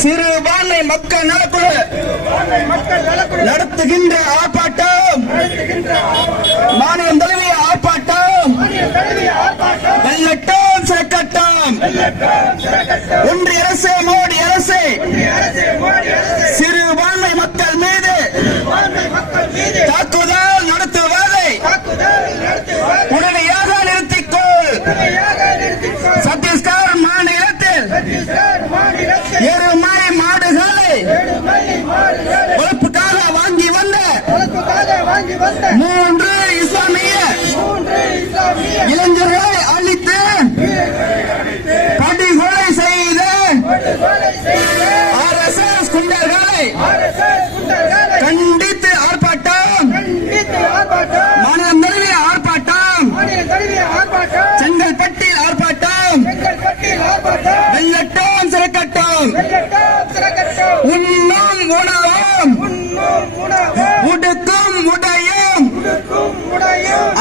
சிறுபான்மை மக்கள் நலக்குழு நடத்துகின்ற ஆர்ப்பாட்டம், மாநிலம் தழுவிய ஆர்ப்பாட்டம், வெள்ளட்டம் சிறக்கட்டம். ஒன்றிய அரசு, மோடி அரசு சிறுபான்மை மக்கள் மீது தாக்குதல் நடத்துவதை உடனடியாக நிறுத்திக்கொள். சத்தீஸ்கர் மாநிலத்தில் எருமை மாடுகளை வளர்ப்புக்காக வாங்கி வந்த 3 இஸ்லாமிய இளைஞர்களை அழித்து படுகொலை செய்த RSS குண்டர்களை கண்டித்து ஆர்ப்பாட்டம், மாநிலம் தழுவிய ஆர்ப்பாட்டம், செங்கல்பட்டில் ஆர்ப்பாட்டம், வெள்ளட்டம் சிறக்கட்டும். உண்ணும் உணவும் உடுக்கும் உடையும்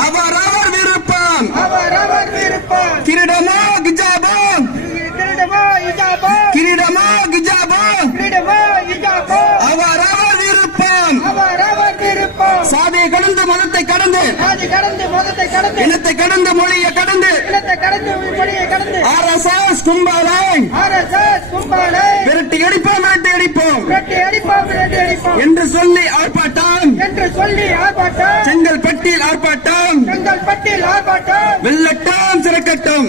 அவரவர் விருப்பம். கிரீடமோ கிஜாபம், கிரீடமோ கிஜாபம் அவரவர் விருப்பம். சாதியை கடந்து, மதத்தை கடந்து, இனத்தை கடந்து, மொழியை கடந்து RSS கும்பலை விரட்டி அடிப்போம், விரட்டி அடிப்போம் என்று சொல்லி ஆர்ப்பாட்டம், செங்கல்பட்டில் ஆர்ப்பாட்டம், வெள்ளட்டம் சிறக்கட்டும்.